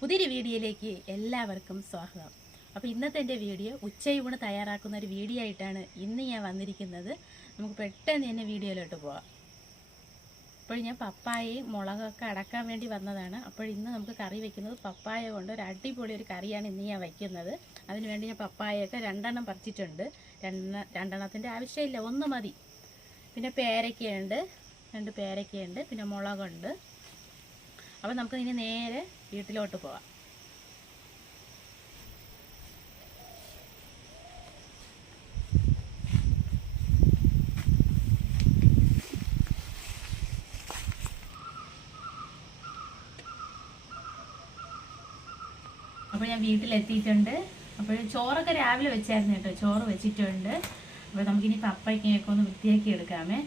പുതിയൊരു വീഡിയോയിലേക്ക് എല്ലാവർക്കും സ്വാഗതം. അപ്പോൾ ഇന്നത്തെ എന്റെ വീഡിയോ ഉച്ചയൂണ് തയ്യാറാക്കുന്ന ഒരു വീഡിയോ ആയിട്ടാണ് ഇന്ന് ഞാൻ വന്നിരിക്കുന്നത്. നമുക്ക് പെട്ടെന്ന് തന്നെ വീഡിയോയിലോട്ട് പോവാം. അപ്പോൾ ഞാൻ പപ്പായയും മുളകൊക്കെ അടക്കാൻ വേണ്ടി വന്നതാണ്. അപ്പോൾ ഇന്ന് നമുക്ക് കറി വെക്കുന്നത് പപ്പായ കൊണ്ട് ഒരു അടിപൊളി ഒരു കറിയാണ് ഇന്ന് ഞാൻ വയ്ക്കുന്നത് അതിന് വേണ്ടി ഞാൻ പപ്പായയൊക്കെ രണ്ടെണ്ണം പറിച്ചിട്ടുണ്ട്. രണ്ടെണ്ണ രണ്ടെണ്ണത്തിന്റെ ആവശ്യമില്ല ഒന്ന് മതി. പിന്നെ പേരയ്ക്കയുണ്ട് രണ്ട് പേരയ്ക്കയുണ്ട് പിന്നെ മുളകുണ്ട്. അപ്പോൾ നമുക്ക് ഇനി നേരെ വീട്ടിലോട്ട് പോവാം. അപ്പോൾ ഞാൻ വീട്ടിലെത്തിയിട്ടുണ്ട്. അപ്പോൾ ചോറൊക്കെ രാവിലെ വെച്ചായിരുന്നു കേട്ടോ. ചോറ് വെച്ചിട്ടുണ്ട്. അപ്പോൾ നമുക്കിനി പപ്പയ്ക്കൊക്കെ ഒന്ന് വൃത്തിയാക്കി എടുക്കാമേ.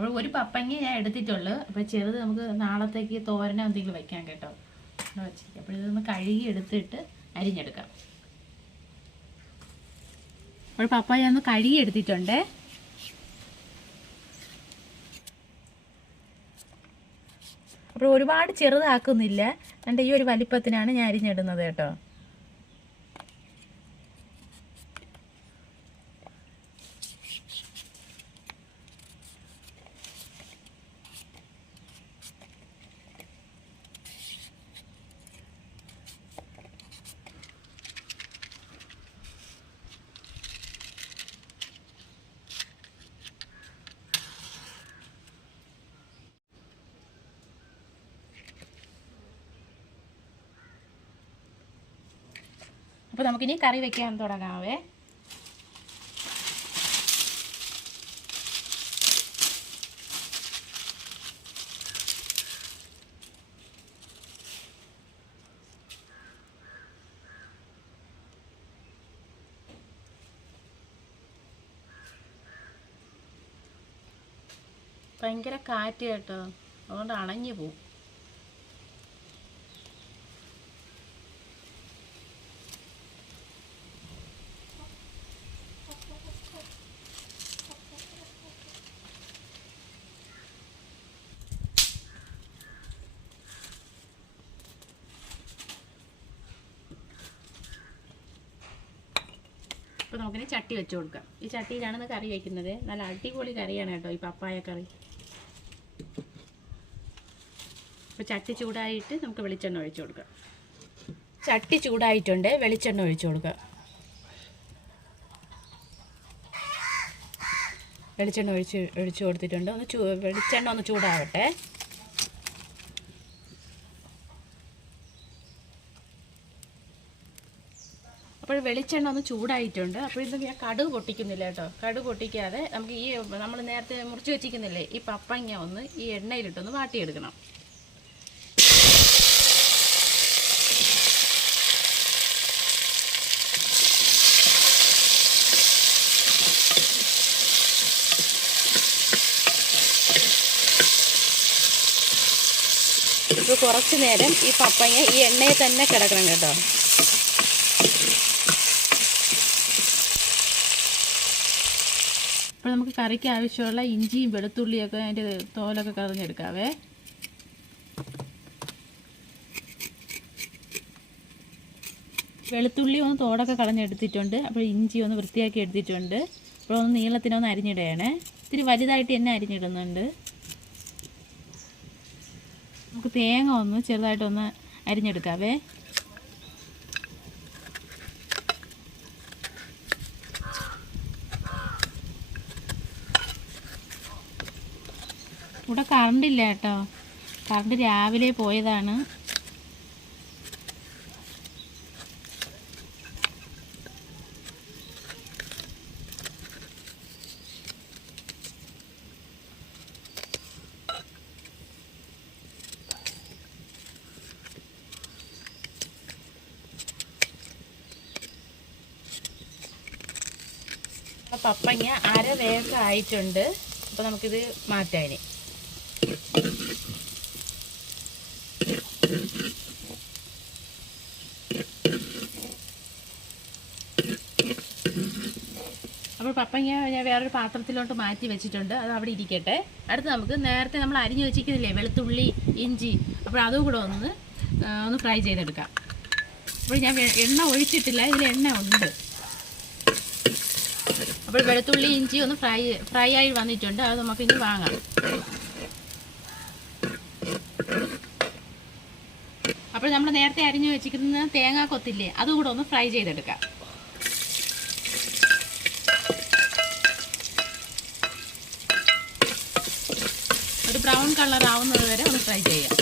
അപ്പോൾ ഒരു പപ്പങ്ങ ഞാൻ എടുത്തിട്ടുള്ളൂ. അപ്പോൾ ചെറുത് നമുക്ക് നാളത്തേക്ക് തോരനോ എന്തെങ്കിലും വയ്ക്കാം കേട്ടോ. വെച്ചിരിക്കാം. അപ്പോൾ ഇതൊന്ന് കഴുകി എടുത്തിട്ട് അരിഞ്ഞെടുക്കാം. അപ്പോൾ പപ്പായ ഒന്ന് കഴുകി എടുത്തിട്ടുണ്ട്. അപ്പോൾ ഒരുപാട് ചെറുതാക്കുന്നില്ല. എന്റെ ഈ ഒരു വലിപ്പത്തിനാണ് ഞാൻ അരിഞ്ഞിടുന്നത് കേട്ടോ. അപ്പോൾ നമുക്കിനി കറി വെക്കാൻ തുടങ്ങാവേ. ഭയങ്കര കാറ്റ് കേട്ടോ. അതുകൊണ്ട് അണഞ്ഞു പോവും. അപ്പോൾ നമുക്കിനി ചട്ടി വെച്ച് കൊടുക്കാം. ഈ ചട്ടിയിലാണ് ഇന്ന് കറി വയ്ക്കുന്നത് നല്ല അടിപൊളി കറിയാണ് കേട്ടോ ഈ പപ്പായ കറി. അപ്പോൾ ചട്ടി ചൂടായിട്ട് നമുക്ക് വെളിച്ചെണ്ണ ഒഴിച്ചു കൊടുക്കാം. ചട്ടി ചൂടായിട്ടുണ്ട്. വെളിച്ചെണ്ണ ഒഴിച്ചു കൊടുക്കുക വെളിച്ചെണ്ണ ഒഴിച്ച് ഒഴിച്ചു കൊടുത്തിട്ടുണ്ട്. ഒന്ന് വെളിച്ചെണ്ണ ഒന്ന് ചൂടാവട്ടെ. വെളിച്ചെണ്ണ ഒന്ന് ചൂടായിട്ടുണ്ട്. അപ്പോൾ ഇത് ഞാൻ കടുക് പൊട്ടിക്കുന്നില്ല കേട്ടോ. കടുക് പൊട്ടിക്കാതെ നമുക്ക് ഈ നമ്മൾ നേരത്തെ മുറിച്ച് വെച്ചിരിക്കുന്നില്ലേ ഈ പപ്പങ്ങ ഒന്ന് ഈ എണ്ണയിലിട്ടൊന്ന് വാട്ടിയെടുക്കണം. കുറച്ച് നേരം ഈ പപ്പങ്ങ ഈ എണ്ണയിൽ തന്നെ കിടക്കണം കേട്ടോ. അപ്പോൾ നമുക്ക് കറിക്ക് ആവശ്യമുള്ള ഇഞ്ചിയും വെളുത്തുള്ളിയൊക്കെ അതിന്റെ തോലൊക്കെ കറിഞ്ഞെടുക്കാവേ. വെളുത്തുള്ളി ഒന്ന് തോടൊക്കെ കളഞ്ഞെടുത്തിട്ടുണ്ട്. അപ്പോൾ ഇഞ്ചി ഒന്ന് വൃത്തിയാക്കി എടുത്തിട്ടുണ്ട്. അപ്പോൾ ഒന്ന് നീളത്തിനൊന്ന് അരിഞ്ഞിടുകയാണേ ഇത്തിരി വലുതായിട്ട് തന്നെ അരിഞ്ഞിടുന്നുണ്ട്. നമുക്ക് തേങ്ങ ഒന്ന് ചെറുതായിട്ടൊന്ന് അരിഞ്ഞെടുക്കാവേ ഇവിടെ കറണ്ട് ഇല്ല കേട്ടോ. കറണ്ട് രാവിലെ പോയതാണ്. പപ്പങ്ങ അര വേഗം ആയിട്ടുണ്ട്. അപ്പോൾ നമുക്കിത് മാറ്റാൻ അപ്പോൾ പപ്പങ്ങ ഞാൻ വേറൊരു പാത്രത്തിലോട്ട് മാറ്റി വെച്ചിട്ടുണ്ട്. അത് അവിടെ ഇരിക്കട്ടെ. അടുത്ത് നമുക്ക് നേരത്തെ നമ്മൾ അരിഞ്ഞു വെച്ചിരിക്കുന്നില്ലേ വെളുത്തുള്ളി ഇഞ്ചി. അപ്പോൾ അതും കൂടെ ഒന്ന് ഒന്ന് ഫ്രൈ ചെയ്തെടുക്കാം. അപ്പോൾ ഞാൻ എണ്ണ ഒഴിച്ചിട്ടില്ല ഇതിൽ എണ്ണ ഉണ്ട്. അപ്പോൾ വെളുത്തുള്ളി ഇഞ്ചി ഒന്ന് ഫ്രൈ ഫ്രൈ ആയി വന്നിട്ടുണ്ട്. അത് നമുക്ക് ഇനി വാങ്ങാം. അപ്പോൾ നമ്മൾ നേരത്തെ അരിഞ്ഞു വെച്ചിരിക്കുന്ന തേങ്ങാ കൊത്തില്ലേ അതും കൂടെ ഒന്ന് ഫ്രൈ ചെയ്തെടുക്കാം. ബ്രൗൺ കളർ ആവുന്നത് വരെ ഒന്ന് ഫ്രൈ ചെയ്യാം.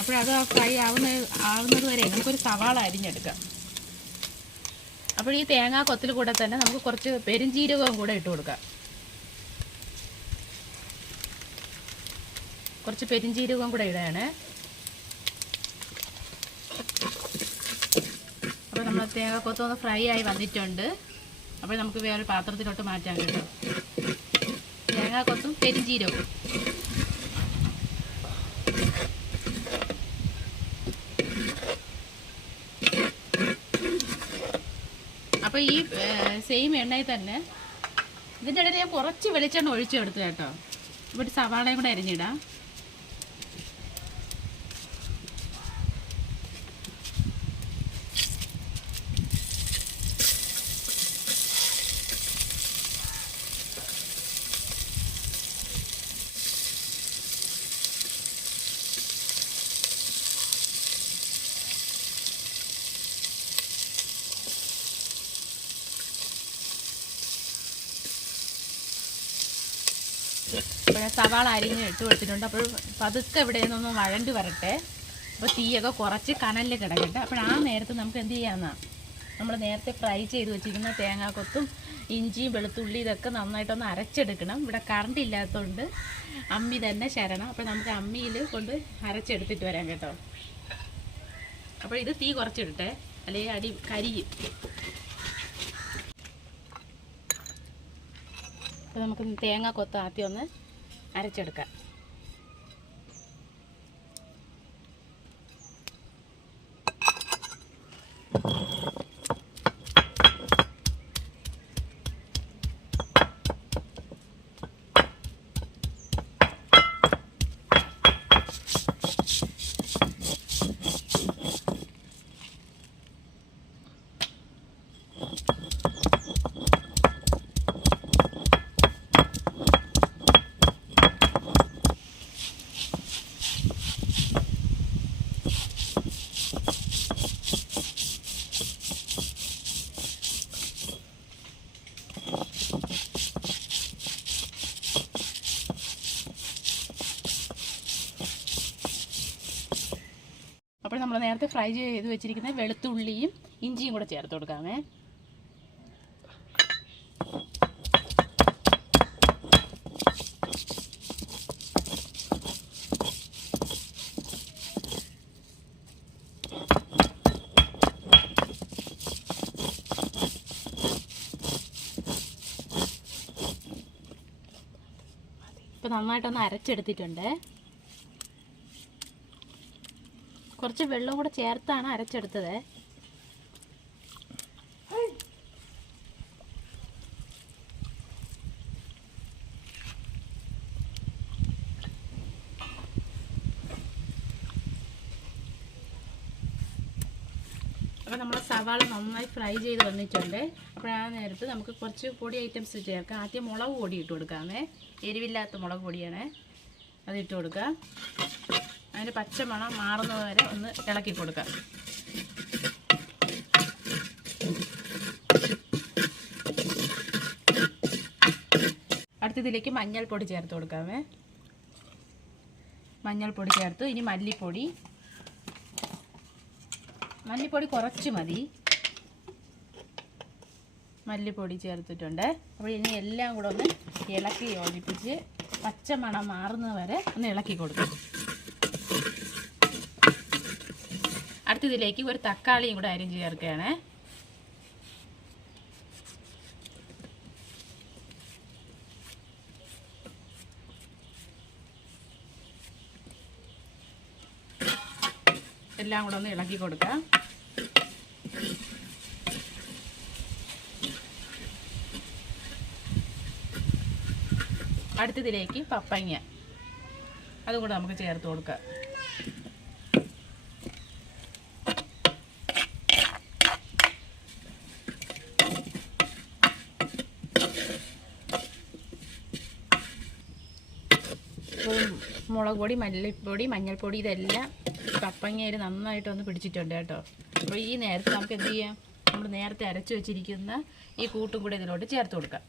അപ്പോഴത് ഫ്രൈ ആവുന്ന ആവുന്നത് വരെ നമുക്കൊരു സവാള അരിഞ്ഞെടുക്കാം. അപ്പോൾ ഈ തേങ്ങാ കൊത്തിൽ കൂടെ തന്നെ നമുക്ക് കുറച്ച് പെരുംജീരകവും കൂടെ ഇട്ട് കൊടുക്കാം. കുറച്ച് പെരുംജീരകവും കൂടെ ഇടുകയാണ്. അപ്പോൾ നമ്മൾ തേങ്ങാ കൊത്തൊന്ന് ഫ്രൈ ആയി വന്നിട്ടുണ്ട്. അപ്പോൾ നമുക്ക് വേറൊരു പാത്രത്തിലോട്ട് മാറ്റാൻ കേട്ടോ. തേങ്ങാക്കൊത്തും പെരിഞ്ചീരവും അപ്പോൾ ഈ സെയിം എണ്ണയിൽ തന്നെ ഇതിന്റെ ഇടയിൽ ഞാൻ കുറച്ച് വെളിച്ചെണ്ണ ഒഴിച്ചു കൊടുത്തു കേട്ടോ. ഇവിടെ സവാളയും കൂടെ അരിഞ്ഞിടാം. അപ്പോൾ സവാള അരിഞ്ഞ് ഇട്ട് കൊടുത്തിട്ടുണ്ട്. അപ്പോൾ പതുക്കെ ഇവിടെ നിന്നൊന്ന് വഴണ്ട് വരട്ടെ. അപ്പോൾ തീയൊക്കെ കുറച്ച് കനലിൽ കിടക്കട്ടെ. അപ്പോൾ ആ നേരത്ത് നമുക്ക് എന്ത് ചെയ്യാമെന്നാണ് നമ്മൾ നേരത്തെ ഫ്രൈ ചെയ്ത് വെച്ചിരുന്ന തേങ്ങാക്കൊത്തും ഇഞ്ചിയും വെളുത്തുള്ളി ഇതൊക്കെ നന്നായിട്ടൊന്ന് അരച്ചെടുക്കണം. ഇവിടെ കറണ്ട് ഇല്ലാത്തതുകൊണ്ട് അമ്മി തന്നെ ശരണം. അപ്പോൾ നമുക്ക് അമ്മിയിൽ കൊണ്ട് അരച്ചെടുത്തിട്ട് വരാം കേട്ടോ. അപ്പോൾ ഇത് തീ കുറച്ചിടട്ടെ. അല്ലെങ്കിൽ അടി കരിയും. അപ്പോൾ നമുക്ക് തേങ്ങ കൊത്ത് ആദ്യം ഒന്ന് അരച്ചെടുക്കാം. അപ്പോൾ ഫ്രൈ ചെയ്ത് വെച്ചിരിക്കുന്ന വെളുത്തുള്ളിയും ഇഞ്ചിയും കൂടെ ചേർത്ത് കൊടുക്കാമേ. ഇപ്പം നന്നായിട്ടൊന്ന് അരച്ചെടുത്തിട്ടുണ്ട്. കുറച്ച് വെള്ളം കൂടെ ചേർത്താണ് അരച്ചെടുത്തത്. അപ്പോൾ നമ്മൾ സവാള നന്നായി ഫ്രൈ ചെയ്ത് വന്നിട്ടുണ്ട്. അപ്പോൾ നേരത്ത് നമുക്ക് കുറച്ച് പൊടി ഐറ്റംസ് ചേർക്കാം. ആദ്യം മുളക് പൊടി ഇട്ട് കൊടുക്കാമേ. എരിവില്ലാത്ത മുളക് പൊടിയാണ്. അത് ഇട്ട് കൊടുക്കുക അതിന്റെ പച്ചമണം മാറുന്നത് വരെ ഒന്ന് ഇളക്കി കൊടുക്കാം അടുത്തതിലേക്ക് മഞ്ഞൾപ്പൊടി ചേർത്ത് കൊടുക്കാമേ. മഞ്ഞൾപ്പൊടി ചേർത്തു. ഇനി മല്ലിപ്പൊടി. മല്ലിപ്പൊടി കുറച്ച് മതി. മല്ലിപ്പൊടി ചേർത്തിട്ടുണ്ട്. അപ്പോൾ ഇനി എല്ലാം കൂടെ ഒന്ന് ഇളക്കി യോജിപ്പിച്ച് പച്ചമണം മാറുന്നത് വരെ ഒന്ന് ഇളക്കി കൊടുക്കും. അടുത്തതിലേക്ക് ഒരു തക്കാളിയും കൂടെ അരിഞ്ഞ് ചേർക്കുകയാണ്. എല്ലാം കൂടെ ഒന്ന് ഇളക്കി കൊടുക്കാം. അടുത്തതിലേക്ക് പപ്പങ്ങ. അതും കൂടെ നമുക്ക് ചേർത്ത് കൊടുക്കാം. മുളക് പൊടി മല്ലിപ്പൊടി മഞ്ഞൾപ്പൊടി ഇതെല്ലാം നന്നായിട്ട് ഒന്ന് പിടിച്ചിട്ടുണ്ട് കേട്ടോ. അപ്പോൾ ഈ നേരത്തെ നമുക്ക് എന്ത് ചെയ്യാം? നമ്മൾ നേരത്തെ അരച്ച് വെച്ചിരിക്കുന്ന ഈ കൂട്ടും കൂടെ ഇതിലോട്ട് ചേർത്ത് കൊടുക്കാം.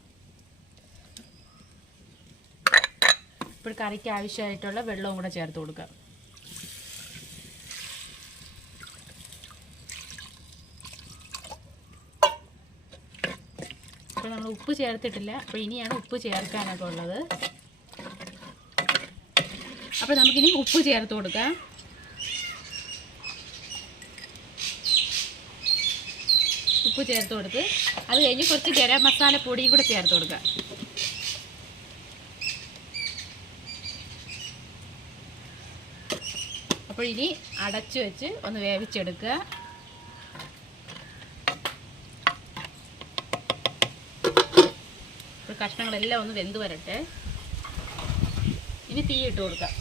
ഇപ്പോൾ കറിക്ക് ആവശ്യമായിട്ടുള്ള വെള്ളവും കൂടെ ചേർത്ത് കൊടുക്കാം. അപ്പോൾ നമ്മൾ ഉപ്പ് ചേർത്തിട്ടില്ല. അപ്പോൾ ഇനിയാണ് ഉപ്പ് ചേർക്കാനൊക്കെ ഉള്ളത്. അപ്പോൾ നമുക്കിനി ഉപ്പ് ചേർത്ത് കൊടുക്കാം. ഉപ്പ് ചേർത്ത് കൊടുത്ത് അത് കഴിഞ്ഞ് കുറച്ച് ഗരം മസാല പൊടിയും കൂടെ ചേർത്ത് കൊടുക്കുക അപ്പോൾ ഇനി അടച്ചു വെച്ച് ഒന്ന് വേവിച്ചെടുക്കുക. കഷ്ണങ്ങളെല്ലാം ഒന്ന് വെന്ത് വരട്ടെ. ഇനി തീയിട്ട് കൊടുക്കാം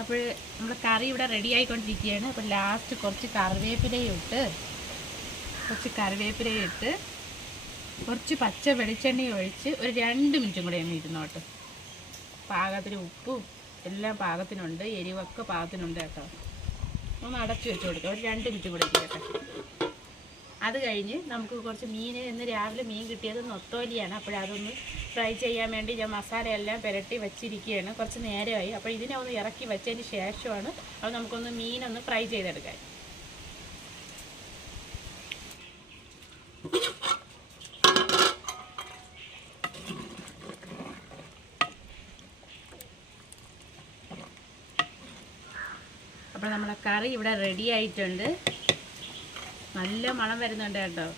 അപ്പോൾ നമ്മുടെ കറി ഇവിടെ റെഡി ആയിക്കൊണ്ടിരിക്കുകയാണ്. അപ്പോൾ ലാസ്റ്റ് കുറച്ച് കറിവേപ്പിലയും ഇട്ട് കുറച്ച് കറിവേപ്പിലയും ഇട്ട് കുറച്ച് പച്ച വെളിച്ചെണ്ണയും ഒഴിച്ച് ഒരു രണ്ട് മിനിറ്റും കൂടെ ഒന്ന് ഇരുന്നോട്ട് പാകത്തിന് ഉപ്പും എല്ലാം പാകത്തിനുണ്ട്. എരിവൊക്കെ പാകത്തിനുണ്ട് കേട്ടോ. ഒന്ന് അടച്ചു വെച്ച് കൊടുക്കാം. ഒരു രണ്ട് മിനിറ്റും കൂടെ ഇരിക്കട്ടെ. അത് കഴിഞ്ഞ് നമുക്ക് കുറച്ച് മീൻ ഇന്ന് രാവിലെ മീൻ കിട്ടിയത് നൊത്തോലിയാണ്. അപ്പോഴതൊന്ന് ഫ്രൈ ചെയ്യാൻ വേണ്ടി ഞാൻ മസാലയെല്ലാം പുരട്ടി വെച്ചിരിക്കുകയാണ്. കുറച്ച് നേരമായി. അപ്പോൾ ഇതിനെ ഒന്ന് ഇറക്കി വെച്ചതിന് ശേഷമാണ് അത് നമുക്കൊന്ന് മീനൊന്ന് ഫ്രൈ ചെയ്തെടുക്കാൻ. അപ്പോൾ നമ്മുടെ കറി ഇവിടെ റെഡി ആയിട്ടുണ്ട്. നല്ല മണം വരുന്നുണ്ട് കേട്ടോ.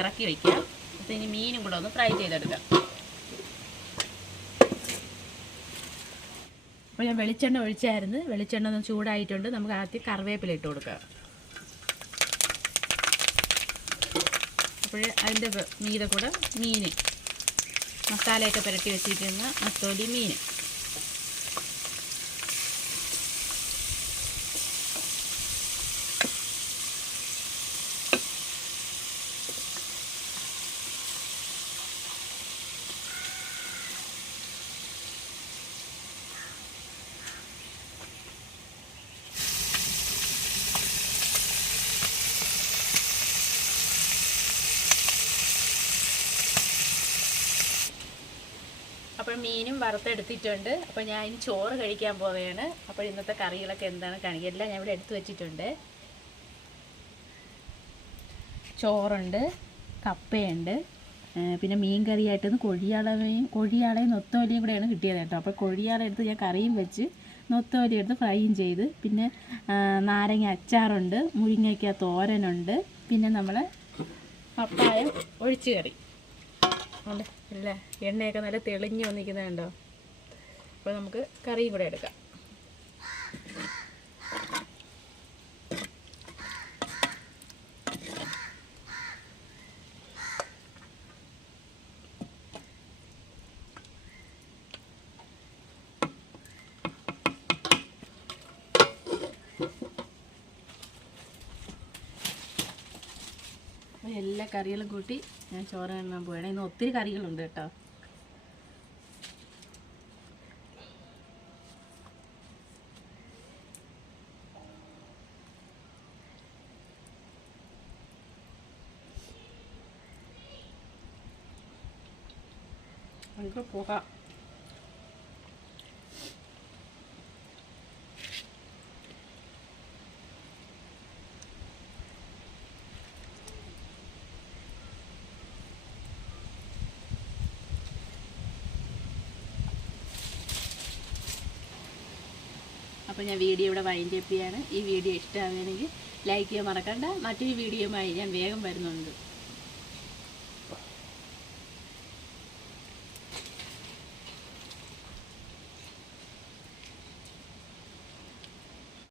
ഇറക്കി വയ്ക്കാം. അപ്പോൾ ഇനി മീനും കൂടെ ഒന്ന് ഫ്രൈ ചെയ്തെടുക്കാം. അപ്പോൾ ഞാൻ വെളിച്ചെണ്ണ ഒഴിച്ചായിരുന്നു. വെളിച്ചെണ്ണ ഒന്ന് ചൂടായിട്ടുണ്ട്. നമുക്ക് ആദ്യം കറിവേപ്പില ഇട്ട് കൊടുക്കാം. അപ്പോൾ അതിന്റെ മീതെ കൂടെ മീൻ മസാലയൊക്കെ പുരട്ടി വെച്ചിരിക്കുന്ന നത്തോലി മീൻ അപ്പോൾ മീനും വറുത്തെടുത്തിട്ടുണ്ട്. അപ്പോൾ ഞാൻ ഇനി ചോറ് കഴിക്കാൻ പോവുകയാണ്. അപ്പോൾ ഇന്നത്തെ കറികളൊക്കെ എന്താണ് കാണിക്കുക എല്ലാം ഞാൻ ഇവിടെ എടുത്തു വെച്ചിട്ടുണ്ട്. ചോറുണ്ട് കപ്പയുണ്ട് പിന്നെ മീൻ കറിയായിട്ടൊന്ന് കൊഴിയാളയും കൊഴിയാളയും നൊത്തോലിയും കൂടെയാണ് കിട്ടിയത് കേട്ടോ. അപ്പോൾ കൊഴിയാള എടുത്ത് ഞാൻ കറിയും വെച്ച് നൊത്തോലി എടുത്ത് ഫ്രൈയും ചെയ്ത് പിന്നെ നാരങ്ങ അച്ചാറുണ്ട് മുരിങ്ങയ്ക്ക തോരനുണ്ട് പിന്നെ നമ്മൾ പപ്പായ ഒഴിച്ചു കറി. ഉണ്ട് ഇല്ല എണ്ണയൊക്കെ നല്ല തെളിഞ്ഞു വന്നിരിക്കുന്നത് കണ്ടോ? അപ്പോൾ നമുക്ക് കറിയും കൂടെ എടുക്കാം. എല്ലാ കറികളും കൂട്ടി ഞാൻ ചോറ് കാണാൻ പോവുകയാണ് ഇന്ന് ഒത്തിരി കറികളുണ്ട് കേട്ടോ. നമുക്ക് പോകാം. അപ്പോൾ ഞാൻ വീഡിയോ ഇവിടെ വൈൻഡ് അപ്പ് ചെയ്യാണ്. ഈ വീഡിയോ ഇഷ്ടമാവുകയാണെങ്കിൽ ലൈക്ക് ചെയ്യാൻ മറക്കണ്ട. മറ്റൊരു വീഡിയോയുമായി ഞാൻ വേഗം വരുന്നുണ്ട്.